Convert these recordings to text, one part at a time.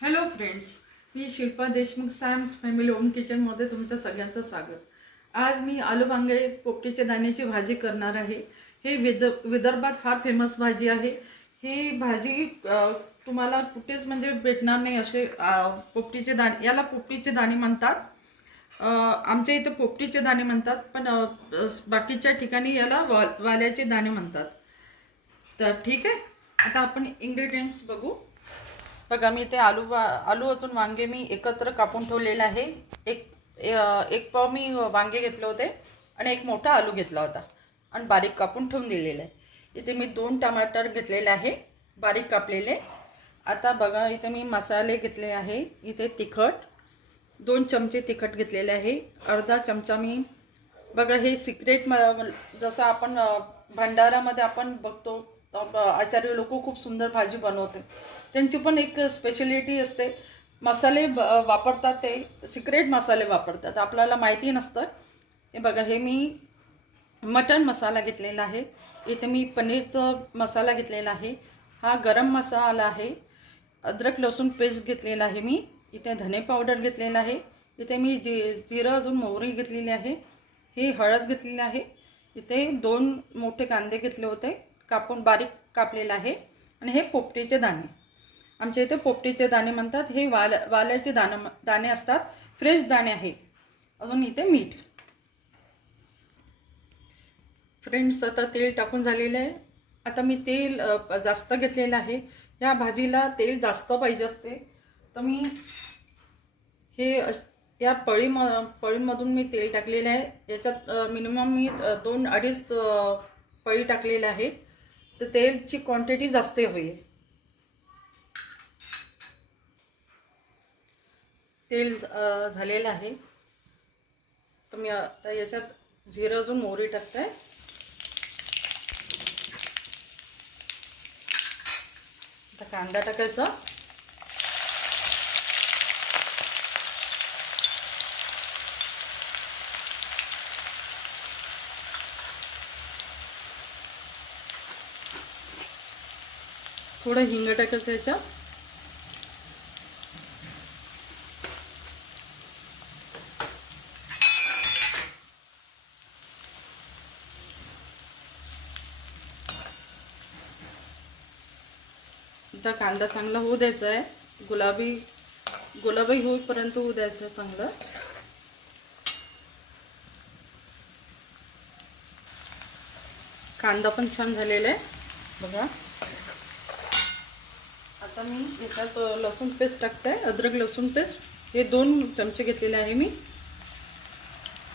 Hello friends मी Shilpa Deshmukh Sam's family home किचनमध्ये तुमचं सगळ्यांचं स्वागत. आज मी आलू वांगे पोपटीच्या दाण्याची भाजी करणार आहे. हे विद विदर्भात फार फेमस भाजी आहे. ही भाजी तुम्हाला कुठेच म्हणजे भेटणार नाही असे पोपटीचे दाणे याला पोपटीचे दाणे म्हणतात. आमच्या इथे पोपटीचे दाणे म्हणतात पण बाकीच्या ठिकाणी याला वा वाल्याचे दाणे म्हणतात. तर ठीक आहे आता आपण इंग्रेडियंट्स बघू. बघा मी इथे आलू वा आलू अजून वांगे मी एकत्र कापून ठेवलेले आहे. एक एक पाव मी वांगे घेतले होते आणि एक मोठा आलू घेतला होता आणि बारीक कापून ठेवून दिलेला आहे. इथे मी दोन टमाटर घेतलेले आहे बारीक कापलेले. आता बघा इथे मी मसाले घेतले आहे इथे तिखट. दोन चमचे तिखट घेतलेले आहे अर्धा चमचा मी बघा हे सिक्रेट म जसं आपण भंडारामध्ये आपण बघतो आचार्य लोक खूप सुंदर भाजी बनवते. त्यांची पण एक स्पेशलिटी असते. मसाले ब- वापरतात ते सिक्रेट मसाले वापरतात. आपल्याला माहिती नसतं. हे बघा हे मी मटन मसाला घेतलेला आहे. इथे मी पनीरचं मसाला घेतलेला आहे. हा गरम मसाला आहे. अद्रक लसूण पेस्ट घेतलेला आहे मी. इथे धने पावडर घेतलेला आहे. इथे मी जी जिरं अजून मोहरी घेतलेली आहे. ही हळद घेतलेली आहे. इथे दोन मोठे कांदे घेतले होते. कापून बारीक कापलेला आहे. आणि हे पोपटीचे दाणे. आमच्या इथे पोपटीचे दाणे म्हणतात. हे वाल वाल्याचे दाणं दाणे असतात. फ्रेश दाणे आहे. अजून इथे मीठ. फ्रेंड्स आता तेल टाकून झालेलं आहे. आता मी तेल जास्त घेतलेलं आहे. या भाजीला तेल जास्त पाहिजे असते. तर मी हे या पळी म पळीमधून मी तेल टाकलेलं आहे. याच्यात मिनिमम मी दोन अडीच पळी टाकलेलं आहे. तर तेलची क्वांटिटी जास्त हवी आहे. तेल झालेलं आहे. तर मी आता याच्यात जिरं अजून मोहरी टाकते. आता कांदा टाकायचा. थोडं हिंग टाकायचं याच्यात. आता कांदा चांगला होऊ द्यायचा आहे. गुलाबी गुलाबी होईपर्यंत होऊ द्यायचं चांगलं. कांदा पण छान झालेला आहे. बघा. आता मी याच्यात लसूण पेस्ट टाकते. अद्रक लसूण पेस्ट. हे दोन चमचे घेतलेले आहे मी.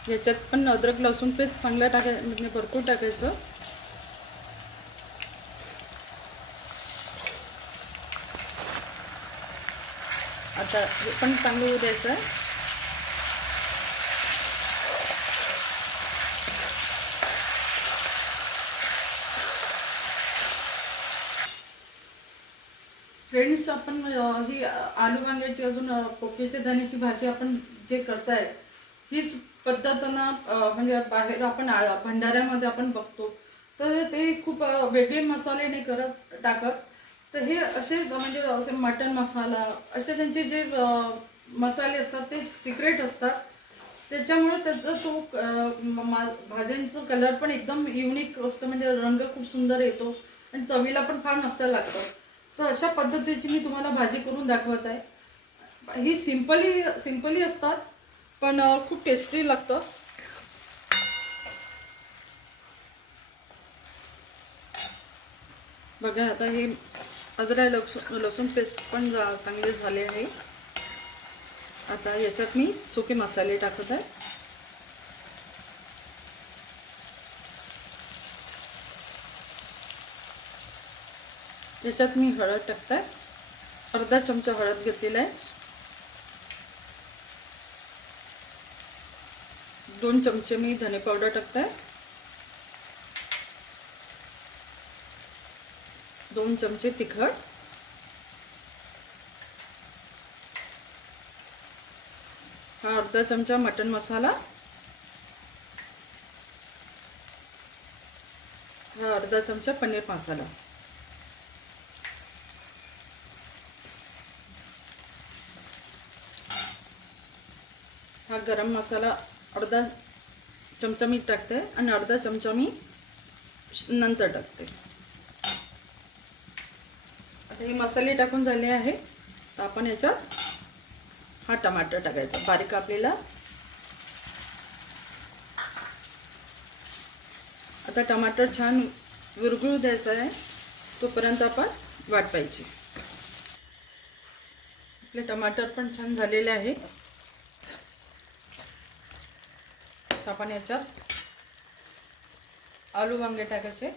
याच्यात पण अद्रक लसूण पेस्ट चांगलं टाकाय म्हणजे भरपूर टाकायचं. आता हे पण चांगलं होऊ द्यायचं आहे फ्रेंड्स आपण ही आलू वांग्याची अजून पोकेच्या धान्याची भाजी आपण जे करताय हीच पद्धतीनं ना म्हणजे बाहेर आपण भंडाऱ्यामध्ये आपण बघतो. तर ते खूप वेगळे मसाले नाही करत टाकत. तर हे असे म्हणजे असे मटन मसाला असे त्यांचे जे मसाले असतात ते सिक्रेट असतात. त्याच्यामुळे त्याचा तो मा- भाज्यांचं कलर पण एकदम युनिक असतं म्हणजे रंग खूप सुंदर येतो आणि चवीला पण फार मस्त लागतं. तर अशा पद्धतीची मी तुम्हाला भाजी करून दाखवत आहे. ही सिम्पली सिम्पली असतात पण खूप टेस्टी लागतं. बघा आता हे अद्रक लसूण लसूण पेस्ट पण जा- चांगले झाले आहे. आता याच्यात मी सुके मसाले टाकत आहे. याच्यात मी हळद टाकत आहे. अर्धा चमचा हळद घेतलेला आहे. दोन चमचे मी धने पावडर टाकत आहे. दोन चमचे तिखट. हा अर्धा चमचा मटन मसाला. हा अर्धा चमचा पनीर मसाला. हा गरम मसाला अर्धा चमचा मी टाकते आणि अर्धा चमचा मी नंतर टाकते. हे मसाले टाकून झाले आहे. तर आपण याच्यात हा टमाटर टाकायचा. बारीक कापलेला आता टमाटर छान विरघळू द्यायचा आहे. तोपर्यंत आपण वाट पाहिजे आपले टमाटर पण छान झालेले आहे. आपण याच्यात आलू वांगे टाकायचे.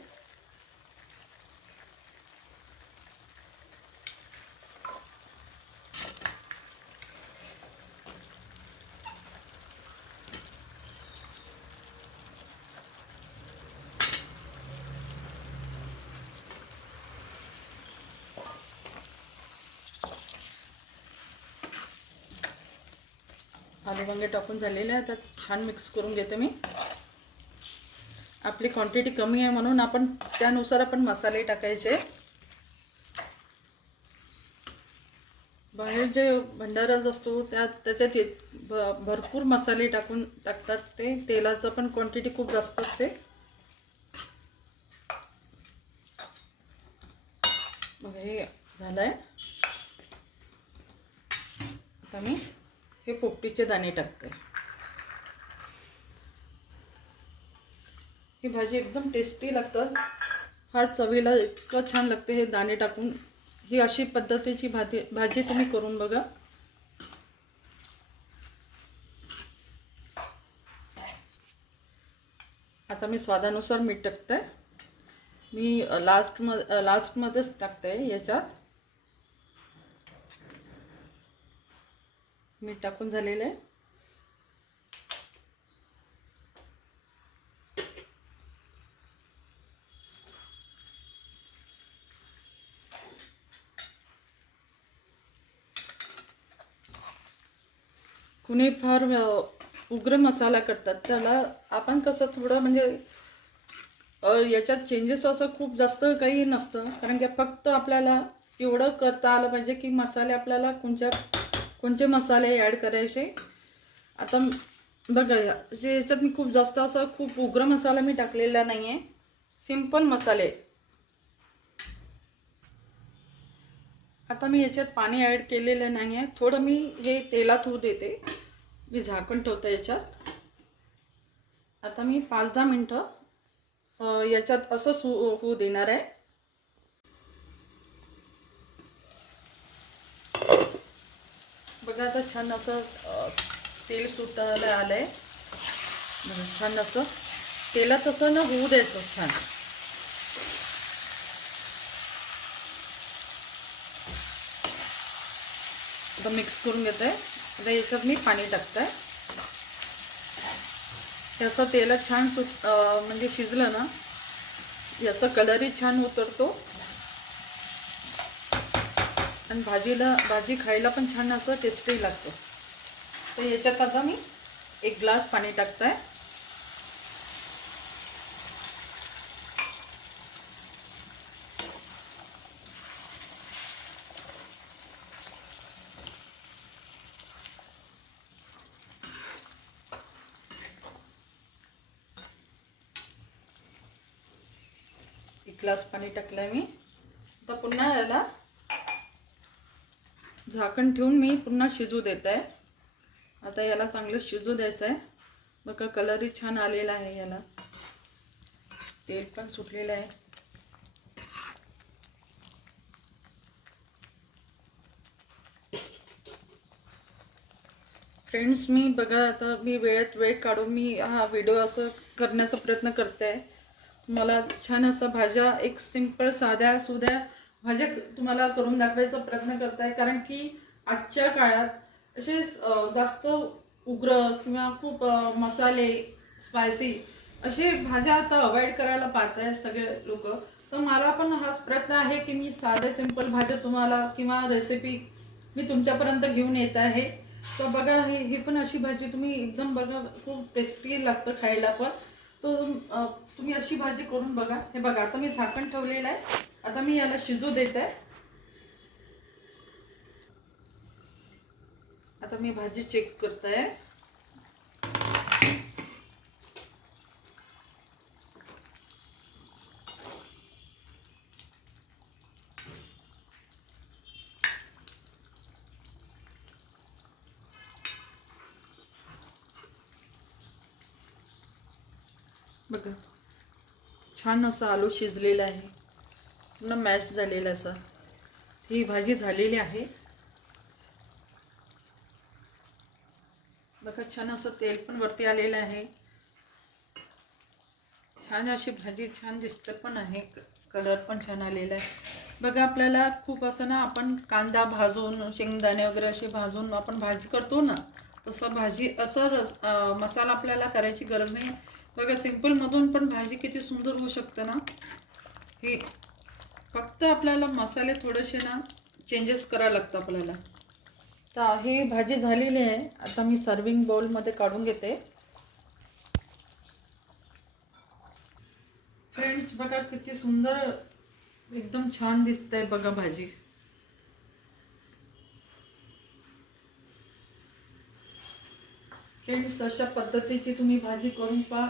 आलू वांगे टाकून झालेले आहे आता छान मिक्स करून घेते मी. आपली क्वांटिटी कमी आहे म्हणून आपण त्यानुसार आपण मसाले टाकायचे. बाहेर जे भंडाराज असतो त्यात त्याच्यात ते भ- भरपूर मसाले टाकून टाकतात ते. तेलाचं पण क्वांटिटी खूप जास्त असते. मग हे झालं आहे आता मी हे पोपटीचे दाणे टाकते. ही भाजी एकदम टेस्टी लागतं. फार चवीला इतकं छान लागते हे दाणे टाकून. ही अशी पद्धतीची भाजी भाजी तुम्ही करून बघा. आता मी स्वादानुसार मीठ टाकते. मी लास्ट म लास्टमध्येच टाकते याच्यात. मीठ टाकून झालेलं आहे. कुणी फार उग्र मसाला करतात. त्याला आपण कसं थोडं म्हणजे याच्यात चेंजेस असं खूप जास्त काही नसतं. कारण की फक्त आपल्याला एवढं करता आलं पाहिजे की मसाले आपल्याला कोणत्या कोणते मसाले ॲड करायचे? आता बघा या जे याच्यात मी खूप जास्त असं खूप उग्र मसाला मी टाकलेला नाही आहे सिंपल मसाले. आता मी याच्यात पाणी ॲड केलेलं नाही आहे थोडं मी हे तेलात होऊ देते. मी झाकण ठेवते याच्यात. आता मी पाच दहा मिनटं याच्यात असंच हो होऊ देणार आहे. बघा आता छान असं तेल सुटायला आलं आहे छान असं. तेला तसं ना होऊ द्यायचं छान. आता मिक्स करून घेत. आहे आता याच्यात मी पाणी टाकत. आहे त्याचं तेलात छान सुट म्हणजे शिजलं ना याचा कलरही छान उतरतो. आणि भाजीला भाजी खायला पण छान असं टेस्टी लागतं. तर याच्यात आता मी एक ग्लास पाणी टाकत आहे एक ग्लास पाणी टाकलं मी. आता पुन्हा याला झाकण ठेवून मी पुन्हा शिजू देत. आहे आता याला चांगलं शिजू द्यायचं आहे बघा कलरही छान आलेला आहे याला. तेल पण सुटलेलं आहे. फ्रेंड्स मी बघा आता मी वेळेत वेळ काढून मी हा व्हिडिओ असं करण्याचा प्रयत्न करते. आहे मला छान असं भाज्या एक सिंपल साध्या सुध्या भाज्या तुम्हाला करून दाखवायचा प्रयत्न करत आहे कारण की आजच्या काळात असे जास्त उग्र किंवा खूप मसाले स्पायसी असे भाज्या आता अवॉइड करायला पाहत आहे सगळे लोक. तर मला पण हाच प्रयत्न आहे की मी साधे सिंपल भाज्या तुम्हाला किंवा रेसिपी मी तुमच्यापर्यंत घेऊन येत आहे. तर बघा हे ही पण अशी भाजी तुम्ही एकदम बघा खूप टेस्टी लागतं खायला पण. तो तुम्ही अशी भाजी करून बघा. हे बघा आता मी झाकण ठेवलेलं आहे. आता मी याला शिजू देते. आता मी भाजी चेक करते. बघा छान असं आलू शिजलेला आहे. पूर्ण मॅश झालेलं असं ही भाजी झालेली आहे. बघा छान असं तेल पण वरती आलेलं आहे. छान अशी भाजी छान दिसतं पण आहे. कलर पण छान आलेला आहे. बघा आपल्याला खूप असं ना आपण कांदा भाजून शेंगदाणे वगैरे असे भाजून आपण भाजी करतो ना तसं भाजी असं रस मसाला आपल्याला करायची गरज नाही. बघा सिम्पलमधून पण भाजी किती सुंदर होऊ शकतं ना. ही फक्त आपल्याला मसाले थोडेसे ना चेंजेस करावं लागतं आपल्याला. तर ही भाजी झालेली आहे. आता मी सर्विंग बाउलमध्ये काढून घेते. फ्रेंड्स बघा किती सुंदर एकदम छान दिसतंय बघा भाजी. फ्रेंड्स अशा पद्धतीची तुम्ही भाजी करून पहा.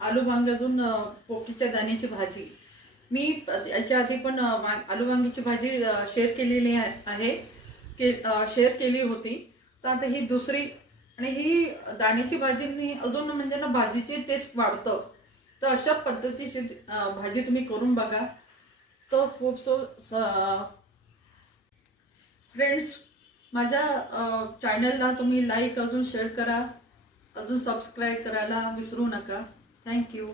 आलू वांगे अजून पोपटीच्या दाण्याची भाजी. मी याच्या आधी पण वांग आलू वांगीची भाजी शेअर केलेली आहे के शेअर केली होती. तर आता ही दुसरी आणि ही दाण्याची भाजी अजून म्हणजे ना भाजीची टेस्ट वाढतं. तर अशा पद्धतीची भाजी तुम्ही करून बघा. तर खूप सो फ्रेंड्स माझ्या चॅनलला तुम्ही लाईक अजून शेअर करा. अजून सबस्क्राईब करायला विसरू नका. थँक्यू